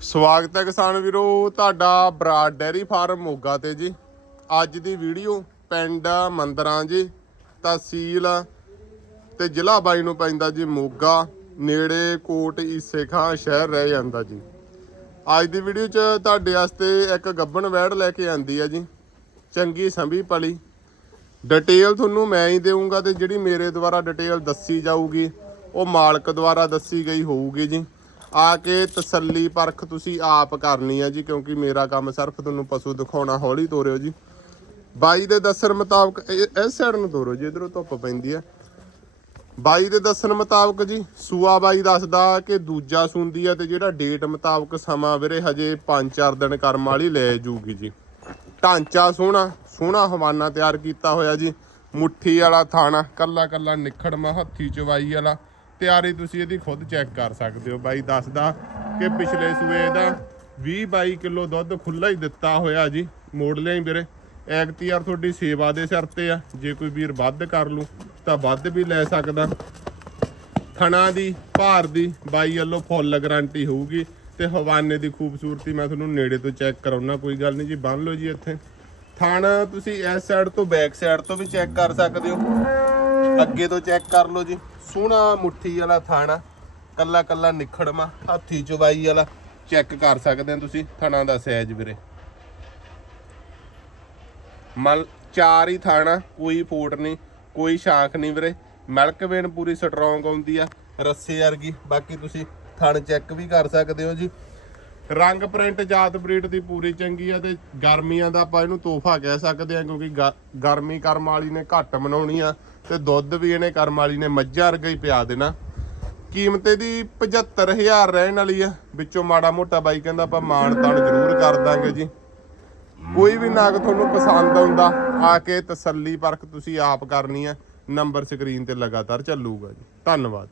ਸਵਾਗਤ ਹੈ ਕਿਸਾਨ ਵੀਰੋ, ਤੁਹਾਡਾ ਬਰਾਡ ਡੈਰੀ ਫਾਰਮ ਮੋਗਾ ਤੇ ਜੀ। ਅੱਜ ਦੀ ਵੀਡੀਓ ਪਿੰਡ ਮੰਦਰਾਂ ਜੀ, ਤਹਿਸੀਲ ਤੇ ਜ਼ਿਲ੍ਹਾ ਬਾਈ ਨੂੰ ਪੈਂਦਾ ਜੀ ਮੋਗਾ, ਨੇੜੇ ਕੋਟ ਈਸੇ ਖਾਂ ਸ਼ਹਿਰ ਰਹਿ ਜਾਂਦਾ ਜੀ। ਅੱਜ ਦੀ ਵੀਡੀਓ 'ਚ ਤੁਹਾਡੇ ਵਾਸਤੇ ਇੱਕ ਗੱਬਣ ਵੈੜ ਲੈ ਕੇ ਆਂਦੀ ਆ ਜੀ, ਚੰਗੀ ਸੰਭੀ ਪਲੀ। ਡਿਟੇਲ ਤੁਹਾਨੂੰ ਮੈਂ ਹੀ ਦੇਵਾਂਗਾ ਤੇ ਜਿਹੜੀ ਮੇਰੇ ਦੁਆਰਾ ਡਿਟੇਲ ਦੱਸੀ ਜਾਊਗੀ, ਉਹ ਮਾਲਕ ਦੁਆਰਾ ਦੱਸੀ ਗਈ ਹੋਊਗੀ ਜੀ। ਆ ਕੇ ਤਸੱਲੀ ਪਰਖ ਤੁਸੀਂ ਆਪ ਕਰਨੀ ਆ ਜੀ, ਕਿਉਂਕਿ ਮੇਰਾ ਕੰਮ ਸਿਰਫ ਤੁਹਾਨੂੰ ਪਸ਼ੂ ਦਿਖਾਉਣਾ, ਹੌਲੀ ਤੋਰਿਓ ਜੀ। ਬਾਈ ਦੇ ਦੱਸਣ ਮੁਤਾਬਕ ਇਸ ਸਾਈਡ ਨੂੰ ਤੋਰੋ ਜੀ, ਇਧਰੋਂ ਧੁੱਪ ਪੈਂਦੀ ਆ। ਬਾਈ ਦੇ ਦੱਸਣ ਮੁਤਾਬਕ ਜੀ, ਸੂਆ ਬਾਈ ਦੱਸਦਾ ਕਿ ਦੂਜਾ ਸੁੰਦੀ ਆ ਤੇ ਜਿਹੜਾ ਡੇਟ ਮੁਤਾਬਕ ਸਮਾਂ ਵੀਰੇ ਹਜੇ 5-4 ਦਿਨ ਕਰਮ ਵਾਲੀ ਲੈ ਜੂਗੀ ਜੀ। ਢਾਂਚਾ ਸੋਹਣਾ ਸੋਹਣਾ ਹਵਾਨਾ ਤਿਆਰ ਕੀਤਾ ਹੋਇਆ ਜੀ, ਮੁੱਠੀ ਵਾਲਾ ਥਾਣਾ ਕੱਲਾ ਕੱਲਾ ਨਿਖੜਮਾ, ਹੱਥੀ ਚਵਾਈ ਵਾਲਾ। ਤਿਆਰੀ ਤੁਸੀਂ ਇਹਦੀ ਖੁਦ ਚੈੱਕ ਕਰ ਸਕਦੇ ਹੋ ਬਾਈ, ਦੱਸਦਾ ਕਿ ਪਿਛਲੇ ਸੂਏ ਦਾ 20 22 ਕਿਲੋ ਦੁੱਧ ਖੁੱਲਾ ਹੀ ਦਿੱਤਾ ਹੋਇਆ ਜੀ ਮੋੜ ਲਿਆ ਹੀ ਵੀਰੇ। ਯਾਰ ਤੁਹਾਡੀ ਸੇਵਾ ਦੇ ਸਿਰ ਤੇ ਆ, ਜੇ ਕੋਈ ਵੀਰ ਵੱਧ ਕਰ ਲੂ, ਤਾਂ ਵੱਧ ਵੀ ਲੈ ਸਕਦਾ। ਥਣਾ ਦੀ, ਭਾਰ ਦੀ ਬਾਈ ਵੱਲੋਂ ਫੁੱਲ ਗਾਰੰਟੀ ਹੋਊਗੀ ਤੇ ਹਵਾਨੇ ਦੀ ਖੂਬਸੂਰਤੀ ਮੈਂ ਤੁਹਾਨੂੰ ਨੇੜੇ ਤੋਂ ਚੈੱਕ ਕਰਾਉਣਾ ਕੋਈ ਗੱਲ ਨਹੀਂ ਜੀ, ਬੰਨ ਲਓ ਜੀ ਇੱਥੇ। ਥਣ ਤੁਸੀਂ ਇਸ ਸਾਈਡ ਤੋਂ ਬੈਕ ਸਾਈਡ ਤੋਂ ਵੀ ਚੈੱਕ ਕਰ ਸਕਦੇ ਹੋ। ਅੱਗੇ ਤੋਂ ਚੈੱਕ ਕਰ ਲਓ ਜੀ। ਸੋਹਣਾ ਮੁੱਠੀ ਵਾਲਾ ਥਾਣਾ, ਕੱਲਾ ਕੱਲਾ ਨਿਖੜਮਾ, ਹਾਥੀ ਚੁਬਾਈ ਵਾਲਾ ਚੈੱਕ ਕਰ ਸਕਦੇ ਹੋ ਤੁਸੀਂ, ਥਣਾ ਦਾ ਸਾਈਜ਼ ਵੀਰੇ। ਮਲ, ਚਾਰ ਹੀ ਥਾਣਾ, ਕੋਈ ਫੋਟ ਨਹੀਂ, ਕੋਈ ਸ਼ਾਂਖ ਨਹੀਂ ਵੀਰੇ। ਮਿਲਕ ਵੇਨ ਪੂਰੀ ਸਟਰੋਂਗ ਆਉਂਦੀ ਆ, ਰੱਸੇ ਵਰਗੀ, ਬਾਕੀ ਤੁਸੀਂ ਥਣ ਚੈੱਕ ਵੀ ਕਰ ਸਕਦੇ ਹੋ ਜੀ। ਰੰਗ ਪ੍ਰਿੰਟ ਜਾਤ ਬਰੀਡ ਦੀ ਪੂਰੀ ਚੰਗੀ ਆ ਤੇ ਗਰਮੀਆਂ ਦਾ ਆਪਾਂ ਇਹਨੂੰ ਤੋਹਫਾ ਕਹਿ ਸਕਦੇ ਆ, ਕਿਉਂਕਿ ਗ- ਗਰਮੀ ਕਰਮ ਵਾਲੀ ਨੇ ਘੱਟ ਮਨਾਉਣੀ ਆ। ਤੇ ਦੁੱਧ ਵੀ ਇਹਨੇ ਕਰਮ ਵਾਲੀ ਨੇ ਮੱਝਾਂ ਵਰਗਾ ਹੀ ਪਿਆ ਦੇਣਾ। ਕੀਮਤ ਇਹਦੀ 75000 ਰਹਿਣ ਵਾਲੀ ਆ। ਵਿੱਚੋਂ ਮਾੜਾ ਮੋਟਾ ਬਾਈ ਕਹਿੰਦਾ ਆਪਾਂ ਮਾਣ ਤਾਣ ਜ਼ਰੂਰ ਕਰ ਦਾਂਗੇ ਜੀ। ਕੋਈ ਵੀ ਨਾਗ ਤੁਹਾਨੂੰ ਪਸੰਦ ਆਉਂਦਾ, ਆ ਕੇ ਤਸੱਲੀ ਪਰਖ ਤੁਸੀਂ ਆਪ ਕਰਨੀ ਆ। ਨੰਬਰ ਸਕਰੀਨ ਤੇ ਲਗਾਤਾਰ ਚੱਲੂਗਾ ਜੀ। ਧੰਨਵਾਦ।